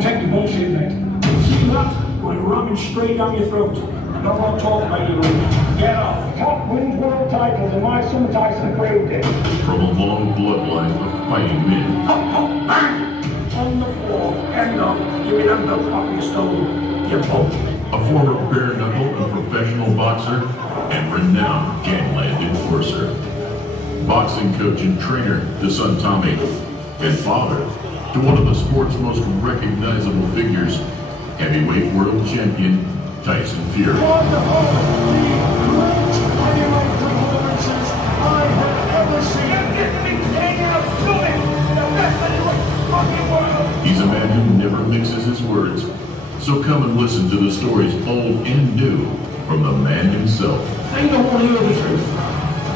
Don't take your bullshit, mate. You see that? We're ramming straight down your throat. No more talk about you. Get off. Top wins world titles, and my son Tyson proved it. From a long bloodline of fighting men. Hop, hop, bang! On the floor. End of. Give me that belt off your stone. You bullshit. A former bare-knuckle and professional boxer and renowned gangland enforcer. Boxing coach and trainer to son Tommy, and father to one of the sport's most recognizable figures, heavyweight world champion Tyson Fury. One of the great heavyweight performances I have ever seen. The best heavyweight fucking world. He's a man who never mixes his words, so come and listen to the stories old and new from the man himself. They don't want to hear the truth.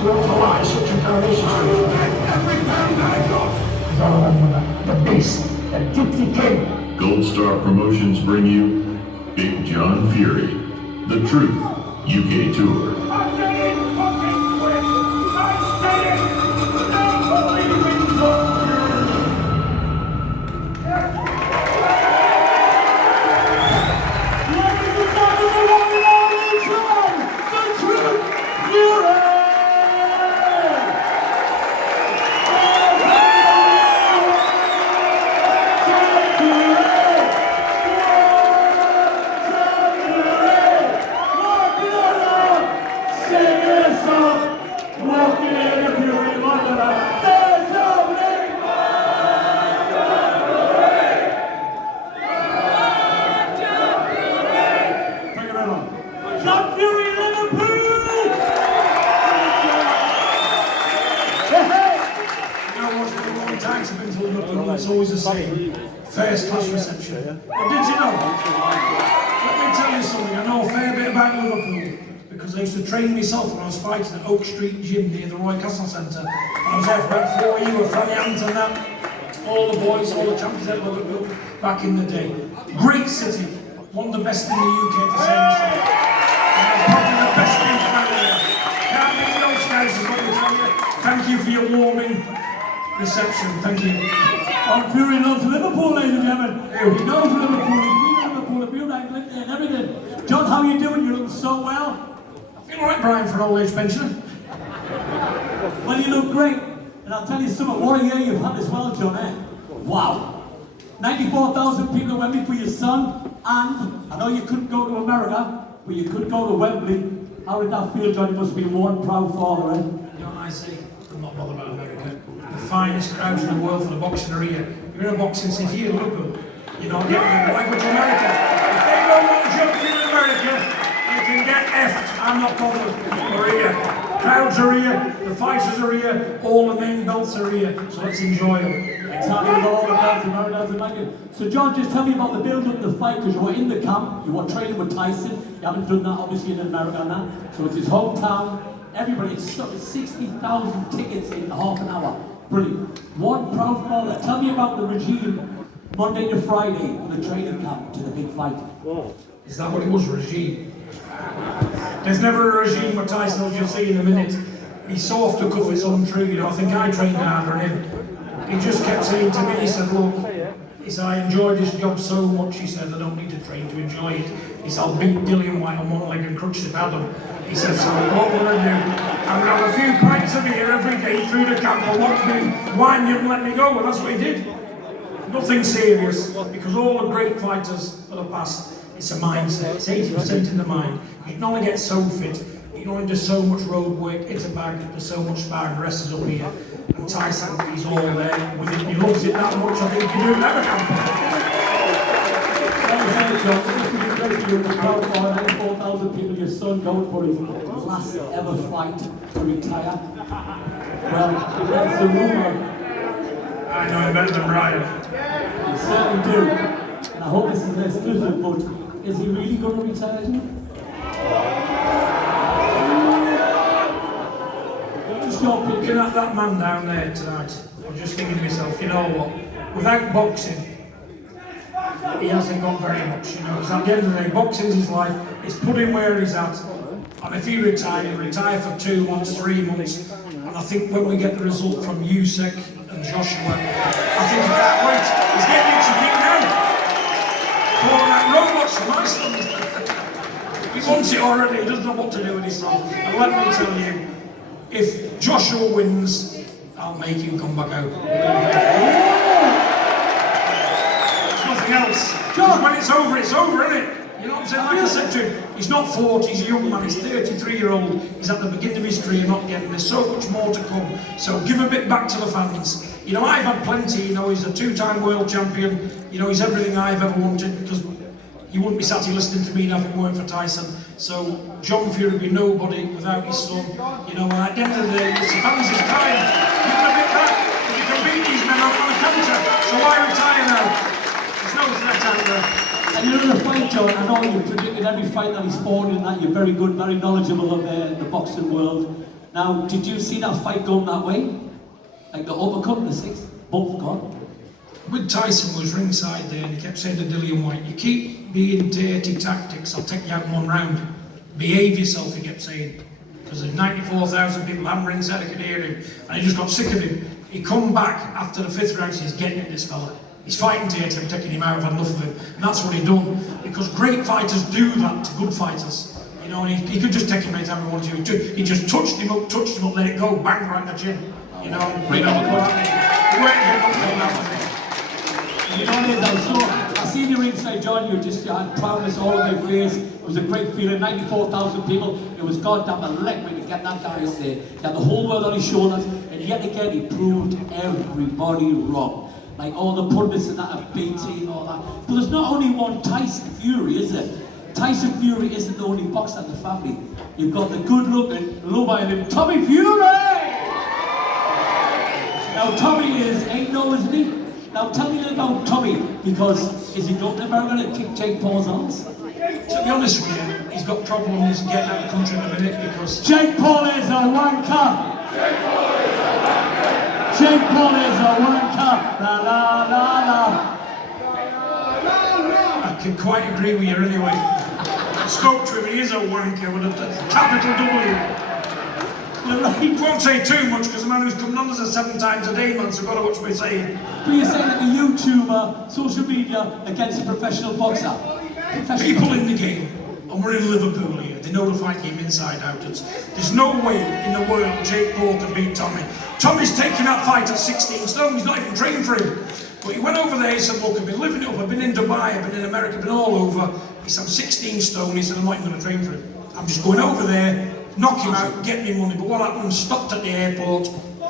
Don't lie, such a coronation truth. Every pound I got is all over that. The beast, the gypsy king. Gold Star Promotions bring you Big John Fury, The Truth UK Tour. I said it fucking quick. I said it. Don't believe in God. It's always the same. First class reception. But did you know? Let me tell you something. I know a fair bit about Liverpool because I used to train myself when I was fighting at Oak Street Gym near the Roy Castle Centre. I was there for about 4 years with Franny Ant and that. All the boys, all the champions at Liverpool back in the day. Great city. One of the best in the UK at the same time. And probably the best in Canada. Can't beat those guys is what we tell you. Thank you for your warming reception. Thank you. Oh, Fury loves Liverpool, ladies and gentlemen. Ew. He knows Liverpool, he's been in Liverpool, a few nights lived there and everything. John, how are you doing? You're looking so well. I feel alright, Brian, for an old age pensioner. Well, you look great. And I'll tell you something, what a year you've had as well, John, eh? Wow. 94,000 people at Wembley for your son, and I know you couldn't go to America, but you could go to Wembley. How did that feel, John? You must be one proud father, eh? You know what I say? I'm not bothered about America. The finest crowds in the world for the boxing arena. You're in a boxing city here, Liverpool. You're not getting why go to America? If they don't want jumping in America, you can get effed. I'm not bothered. We're here. Crowds are here, the fighters are here, all the main belts are here. So let's enjoy them. Exactly, with all the belts and Mariners and Maggie. So John, just tell me about the build-up to the fight, because you were in the camp, you were training with Tyson. You haven't done that obviously in America and that. So it's his hometown. Everybody, it's 60,000 tickets in half an hour. Brilliant. One proud father. Tell me about the regime, Monday to Friday, from the training camp to the big fight. Is that what it was, regime? There's never a regime with Tyson, as you'll see in a minute. He's so off the cuff, it's untrue, you know. I think I trained harder than him. He just kept saying to me, he said, look, he said, I enjoy this job so much, he said, I don't need to train to enjoy it. He said, I'll beat Dillian White on one leg and crutch if Adam. He said, so what will I do? I'm going to have a few pints of beer every day through the camp and watch me whine you and let me go. Well, that's what he did. Nothing serious, because all the great fighters of the past, it's a mindset. It's 80% in the mind. You can only get so fit. You can only do so much road work. It's a bag. There's so much sparring. The rest is up here. And Tyson, he's all there with it. He loves it that much. I think you do never John, 4,000 people, your son going for his last ever fight to retire. Well, that's the rumour. I know him better than Brian. You certainly do. And I hope this is an exclusive, but is he really going to retire? Just your pick. Looking at that man down there tonight, I'm just thinking to myself, you know what? Without boxing, he hasn't got very much, you know, because at the end of the day, boxing's his life. It's put him where he's at. And if he retire for 2 months, 3 months, and I think when we get the result from Usyk and Joshua, I think he can't wait. He's getting itchy feet now. falling out robots from Iceland. He wants it already, he doesn't know what to do with his son. And let me tell you, if Joshua wins, I'll make him come back out. There's nothing else. Because when it's over, isn't it? You know what I'm saying? Like I said to him, he's not 40, he's a young man, he's 33-year-old, he's at the beginning of his career, not getting there's so much more to come. So give a bit back to the fans. You know, I've had plenty, you know, he's a 2-time world champion, you know, he's everything I've ever wanted, because you wouldn't be sat here listening to me if it weren't for Tyson. So John Fury would be nobody without his son. You know, and at the end of the day, it's the fans' time. Give it a bit back. If you can beat these men on a counter, so why retire now? There's no threat out there. And you're in a fight, John. I know you've predicted every fight that he's fought in, that you're very good, very knowledgeable of the boxing world. Now, did you see that fight going that way? Like the uppercut, the sixth, both gone? With Tyson was ringside there, and he kept saying to Dillian White, you keep being dirty tactics, I'll take you out in 1 round. Behave yourself, he kept saying. Because there's 94,000 people hammering ringside, I could hear him. And he just got sick of him. He come back after the 5th round, he's getting at this fella. He's fighting dirty, I'm taking him out, I've had enough of him. And that's what he done. Because great fighters do that to good fighters. You know, and he could just take him anytime he wanted to. He just touched him up, let it go, bang, right in the chin. You know, right on the He weren't getting up on that. You know what it is, I seen you ringside, John, you had proudness all over your face. It was a great feeling, 94,000 people. It was goddamn electric to get that guy up there. He had the whole world on his shoulders, and yet again he proved everybody wrong. Like all the pundits and that of BT and all that. But there's not only one Tyson Fury, is there? Tyson Fury isn't the only boxer in the family. You've got the good-looking, low-violent Tommy Fury! Now Tommy ain't no, isn't he? Now tell me about Tommy, because is he going to America to kick Jake Paul's ass? To be honest with you, he's got problems getting out of the country in a minute because... Jake Paul is a wanker! Jake Paul is a wanker! Jake Paul is a wanker! La la la la! I can quite agree with you anyway. I spoke to him, he is a wanker with a capital W. Right. Won't say too much because the man who's coming on us 7 times a day, man, so I've got to watch what we're saying. But you're saying that the YouTuber, social media, against a professional boxer? People in the game, and we're in Liverpool here, they know the fight game inside out. There's no way in the world Jake Paul can beat Tommy. Tommy's taking that fight at 16 stone, he's not even trained for him. But he went over there, he said, look, I've been living it up, I've been in Dubai, I've been in America, I've been all over. He said, I'm 16 stone, he said, I'm not even going to train for him. I'm just going over there, knock him out, get me money. But what happened, stopped at the airport.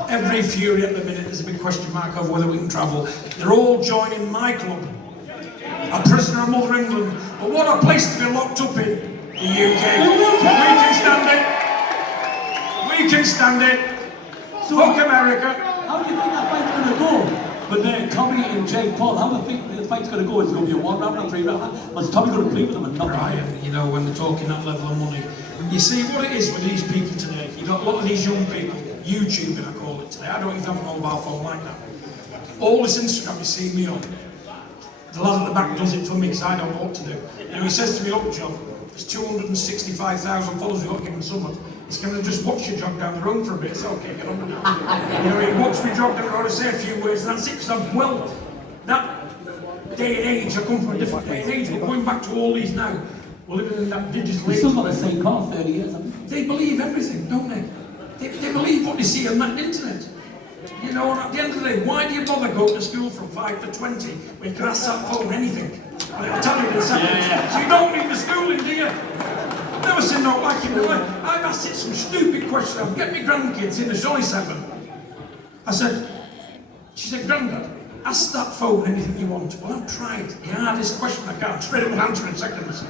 Every Fury at the minute, there's a big question mark over whether we can travel. They're all joining my club. A prisoner of Mother England. But what a place to be locked up in, the UK. We can stand it. We can stand it. So fuck America. How do you think that fight's going to go? But Tommy and Jake Paul, how do you think the fight's going to go? Is it going to be a 1 round or 3 round? Or is Tommy going to play with them and not Brian, you know, when they're talking that level of money. You see what it is with these people today. You've got a lot of these young people, YouTubing I call it today. I don't even have a mobile phone like that. All this Instagram you see me on, the lad at the back does it for me because I don't know what to do. You know, he says to me, look John, there's 265,000 followers we've got to give him someone. He's going to just watch you jog down the road for a bit. It's okay, get on now. You know, he watched me jog down the road and say a few words and that's it, because I'm well, that day and age, I come from a different day and age, we're going back to all these now. We're living in that digital age. Still got the same car 30 years, haven't they? They believe everything, don't they? They believe what they see on that internet. You know, and at the end of the day, why do you bother going to school from 5 to 20 when you can ask that phone anything? And it'll tell you in seconds. So you don't need the schooling, do you? I've never seen no like him. I've asked it some stupid questions. I'll get me grandkids in the Jolly 7. I said, she said, Grandad, ask that phone anything you want. Well, I've tried the hardest question I can. Straight up and answer in seconds.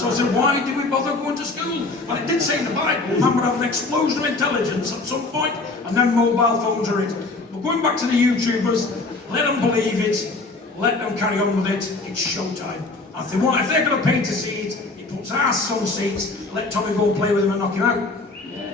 So I said, why do we bother going to school? Well, it did say in the Bible, man would have an explosion of intelligence at some point, and then mobile phones are it. But going back to the YouTubers, let them believe it, let them carry on with it. It's showtime. If they're going to pay to see it, he puts arse on seats. Let Tommy go and play with him and knock him out.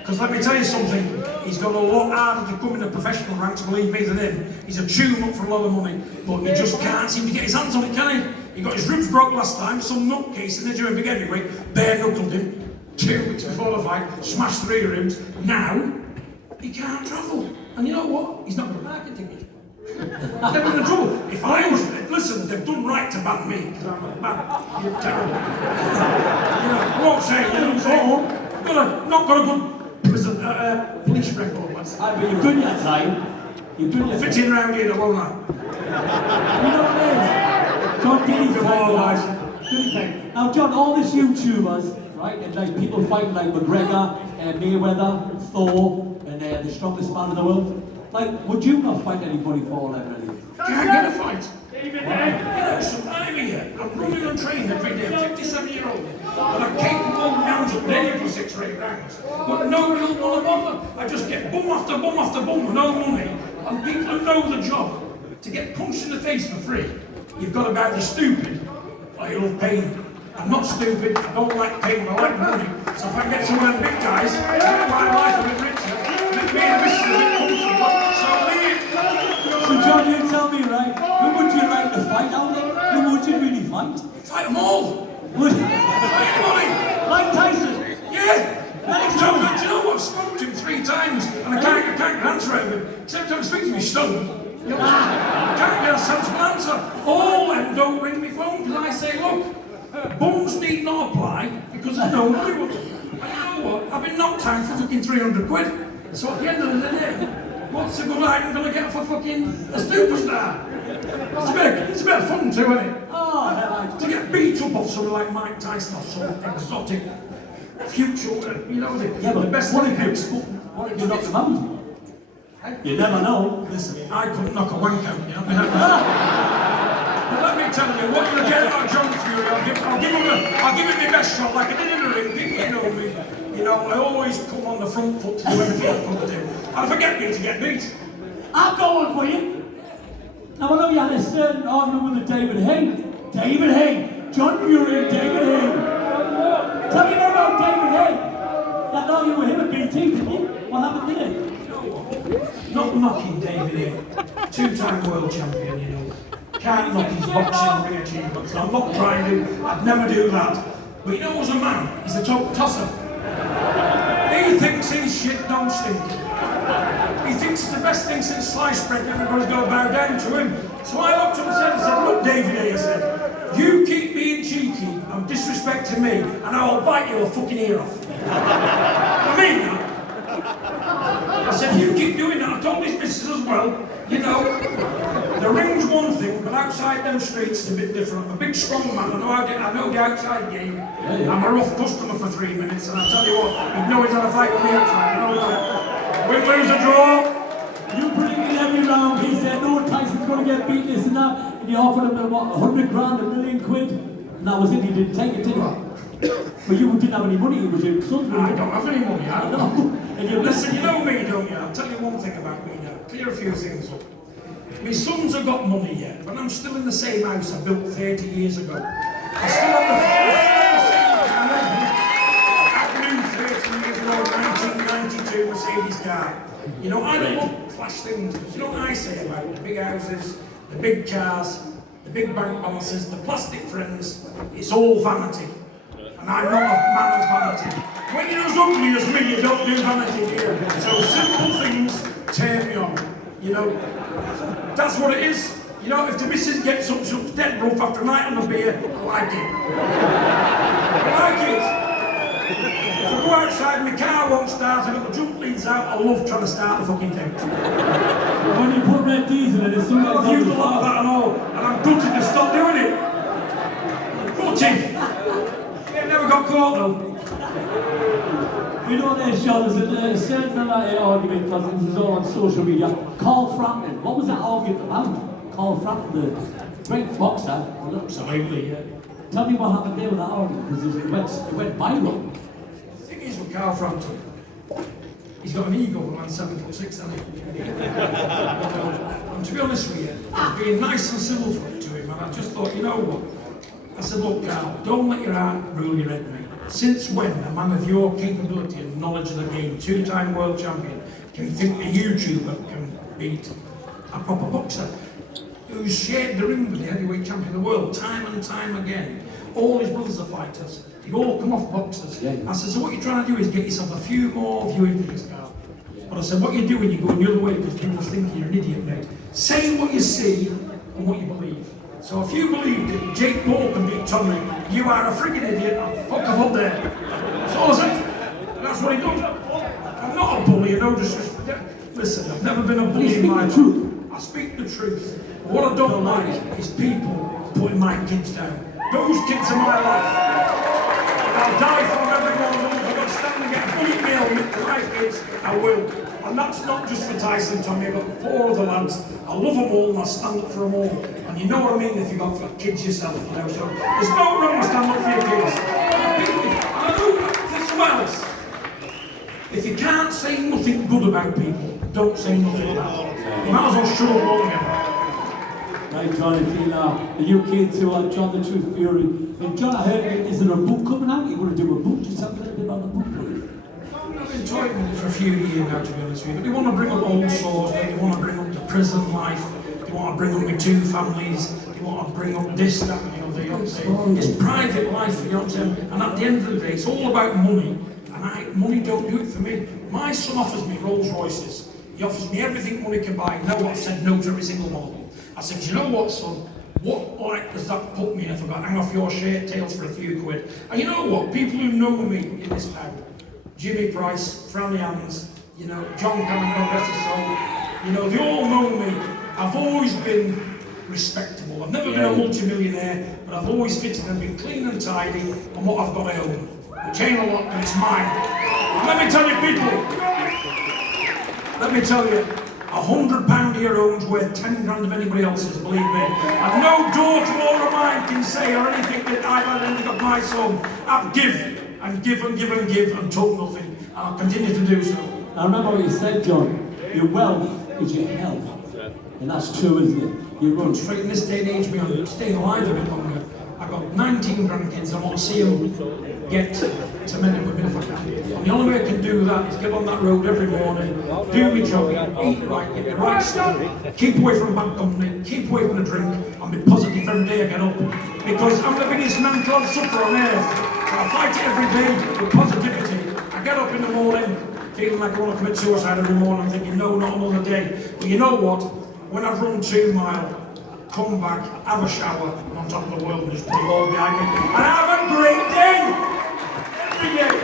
Because let me tell you something, he's got a lot harder to come in the professional ranks, believe me, than him. He's a tune-up for a lot of money, but he just can't seem to get his hands on it, can he? He got his ribs broke last time, some nutcase in the gym, big heavyweight, bare-knuckled him 2 weeks before the fight, smashed 3 ribs. Now, he can't travel. And you know what? He's not going to market ticket. Never in trouble. If I was listen, they've done right to ban me, because I'm a bad, you're terrible. I won't say, not got a good prison, police record, lads. But you've done your time. You've done your time. Fitting round here, won't I? You know what it is? John did his time. Now, John, all these YouTubers, right, and like people fighting like McGregor, Mayweather, Thor, and the strongest man in the world. Like, would you not fight anybody for all that money? Can't get a fight. Listen, I'm here. I'm running and training every day. I'm 57-year-old. And I'm capable of rounds up there for 6 or 8 rounds. But nobody will want to bother. I just get bum after bum after bum with no money. And people who know the job, to get punched in the face for free, you've got to be either stupid or you love pain. I'm not stupid, I don't like pain, I like money. So if I can get some of them big guys, make my life a bit richer, make me a bit comfortable, so be it. So John, you tell me, right, who would you like to fight out there? Who would you really fight? Fight them all. Would Anybody. Like Tyson? Yeah. So, do you know what? I've spoken to him 3 times and I can't get an answer out of him. Except time I speak to me, stoned. I can't get a sensible answer. All of them don't ring me phone because I say, look, bums need not apply because there's no money with them. And you know what? I've been knocked out for fucking 300 quid. So at the end of the day, what's a good item going to get for fucking a superstar? It's a bit of fun too, isn't it? Oh, To get beat up off someone like Mike Tyson or some exotic future, yeah, the best what thing if you knock them out? You never know. Listen, I couldn't knock a wank out, you know? But let me tell you, what you'll get out of John Fury, I'll give him my best shot, like I did in the ring. People know me. I always come on the front foot to do everything I can do. And if I get beat, I get beat. I'll go on for you. Now I know you had a certain argument with David Hay. David Hay. John Fury and David Hay. Tell me more about David Hay. That argument with him at BT, didn't you? What happened there? Not knocking David Hay. 2-time world champion, Can't knock his boxing ring achievements. I'm not trying to, I'd never do that. But as a man, he's a top tosser. He thinks his shit don't stink. He thinks it's the best thing since sliced bread, everybody's got to bow down to him. So I looked up and said, look, David Hay, I said, you keep being cheeky and disrespecting me, and I'll bite your fucking ear off. I mean that. I said, you keep doing that. I told his missus as well, the ring's one thing, but outside them streets it's a bit different. I'm a big, strong man. I know the outside game. I'm a rough customer for 3 minutes, and I tell you what, you'd know he's had a fight with me outside. I know that. Win, lose, or draw. You predicted every round. He said, no, Tyson's going to get beat, this and that. And you offered him, 100 grand, $1 million quid. And that was it. He didn't take it, did he? But you didn't have any money. It was your son's money. I don't have any money. I don't know. Listen, you know me, don't you? I'll tell you one thing about me now. Clear a few things up. My sons have got money yet, but I'm still in the same house I built 30 years ago. I still have the new 30 years ago, 1992 Mercedes car. I don't want flash things. You know what I say about the big houses, the big cars, the big bank balances, the plastic friends? It's all vanity. And I'm not a man of vanity. When you're as ugly as me, you don't do vanity here. So simple things tear me on. That's what it is. If the missus gets up, she's dead rough after a night on the beer, I like it. I like it. If I go outside, my car won't start, I've got the jump leads out, I love trying to start the fucking thing. When you put red diesel in it, I've used a lot of that and all, and I'm gutted to stop doing it. Gutted. It never got caught though. You know there's Sean, there's a certain argument, because this is all on social media. Carl Frampton, what was that argument about? Carl Frampton, the great boxer. Absolutely, yeah. Tell me what happened there with that argument, because it went viral. The thing is with Carl Frampton, he's got an ego of around 7'6", hasn't he? And to be honest with you, I was being nice and civil to him, and I just thought, you know what? I said, look, Carl, don't let your heart rule your head, mate. Since when a man of your capability and knowledge of the game, 2-time world champion, can think a YouTuber can beat a proper boxer who's shared the ring with the heavyweight champion of the world time and time again? All his brothers are fighters. They all come off boxers. Yeah. I said, so what you're trying to do is get yourself a few more viewing figures, Carl. But I said, what you're doing, you're going the other way because people think you're an idiot, mate. Say what you see and what you believe. So if you believe that Jake Paul can beat Tommy, you are a friggin' idiot and fuck off up there. That's all I said. And that's what he done. I'm not a bully, no disrespect. Listen, I've never been a bully in my life. I speak the truth. But what I don't like is people putting my kids down. Those kids are my life. And I'll die for every one of them. If I've got to stand and get a bullet nail to my kids, I will. And that's not just for Tyson, Tommy. I've got 4 other lads. I love them all and I stand up for them all. And you know what I mean if you've got kids yourself, you know. So there's no wrong to stand up for your kids. And I do this else. If you can't say nothing good about people, don't say nothing about them. You might as well shut up altogether. Right, John, if you now, the new kid to John the Truth Fury. And John, I heard, is there a book coming out? You're going to do a book? Just tell me a little bit about the book, please. I've been toying with it for a few years now, to be honest with you. But they want to bring up old sores, they want to bring up the prison life, they want to bring up my 2 families, they want to bring up this, that, and the other. You know what I'm saying? It's private life, you know what I'm saying? And at the end of the day, it's all about money. And money don't do it for me. My son offers me Rolls Royces. He offers me everything money can buy. You know what? I've said no to every single one of them. I said, you know what, son? What light does that put me in if I've got to hang off your shirt tails for a few quid? And you know what? People who know me in this town, Jimmy Price, Franny Hands, you know, John Cannon, God rest his soul, you know, they all know me. I've always been respectable. I've never been a multi-millionaire, but I've always fitted and been clean and tidy on what I've got to own. Which ain't a lot, but it's mine. And let me tell you, people, let me tell you, £100 of your own's worth 10 grand of anybody else's, believe me. And no daughter of mine can say or anything that I've had anything of my son. I've give and give and give and give and took nothing. And I'll continue to do so. I remember what you said, John. Your wealth is your health. And that's true, isn't it? You run straight in this day and age, me, I'm staying alive a bit longer. I've got 19 grandkids. I want to see them get to men and women if I can. And the only way I can do that is get on that road every morning, do my job, eat right, get the right stuff, keep away from bad company, keep away from the drink, and be positive every day I get up. Because I'm the biggest mental health sufferer on earth. And I fight it every day with positivity. I get up in the morning feeling like I want to commit suicide every morning. I'm thinking, no, not another day. But you know what? When I've run 2 miles, come back, have a shower, and on top of the world, and just put it all behind me, and have a great day! Every day.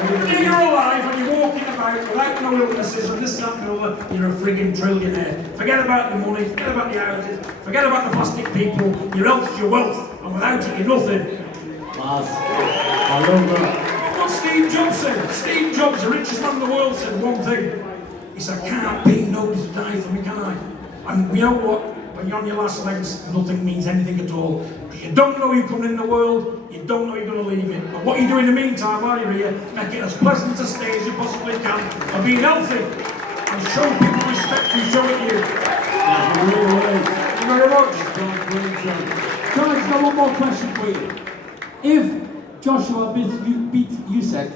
Every day you're alive and you're walking about without no illnesses and this, that, and the other, you're a friggin' trillionaire. Forget about the money, forget about the houses, forget about the plastic people. Your health's your wealth, and without it, you're nothing. I love that. What Steve Jobs said. Steve Jobs, the richest man in the world, said one thing. He said, I can't pay nobody to die for me, can I? And you know what? When you're on your last legs, nothing means anything at all. You don't know you're coming in the world, you don't know you're going to leave it. But what you do in the meantime while you're here, make it as pleasant to stay as you possibly can, and being healthy, and show people respect who show it you. Thank you very much. John, I've got one more question for you. If Joshua beats Usyk,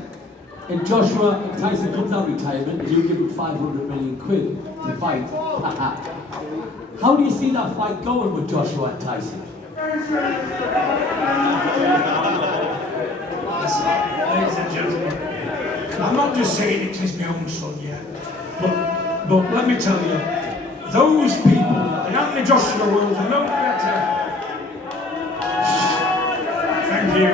and Joshua and Tyson comes out of retirement, and you give him 500 million quid to fight, how do you see that fight going with Joshua and Tyson? Listen, ladies and gentlemen, I'm not just saying it because he's my own son yet, but let me tell you, those people, the Anthony Joshua world, are no better. Thank you.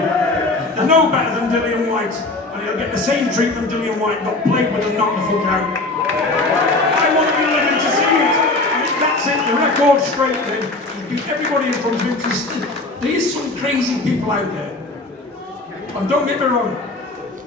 They're no better than Dillian White, and he'll get the same treatment Dillian White got, played with and knocked the fuck out. I want to be living to see it. That's it, the record's straight then. He beat everybody in front of him. There's some crazy people out there. And don't get me wrong,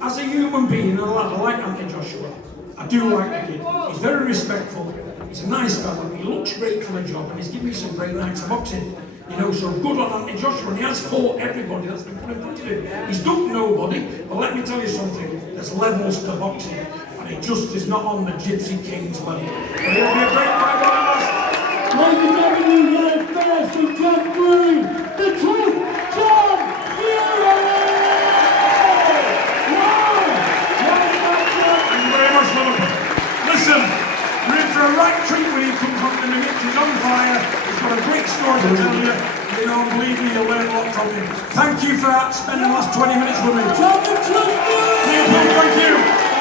as a human being and a lad, I like Anthony Joshua. I do like the kid. He's very respectful. He's a nice fellow. He looks great for the job and he's given me some great nights of boxing. You know, so good on Anthony Joshua, and he has fought everybody that's been put in front of him. He's ducked nobody, but let me tell you something, there's levels to boxing, and it just is not on the Gypsy King's level. But it'll be a great fight on the last. Ladies and gentlemen, you're first to John Fury, the Truth, John Fury! Wow! Thank you very much, brother. Listen, we're in for a right treat when he comes on in the mix. He's on fire. He's got a great story to tell you. You know, believe me, you'll learn a lot from him. Thank you for spending the last 20 minutes with me. John the Truth Fury! Thank you.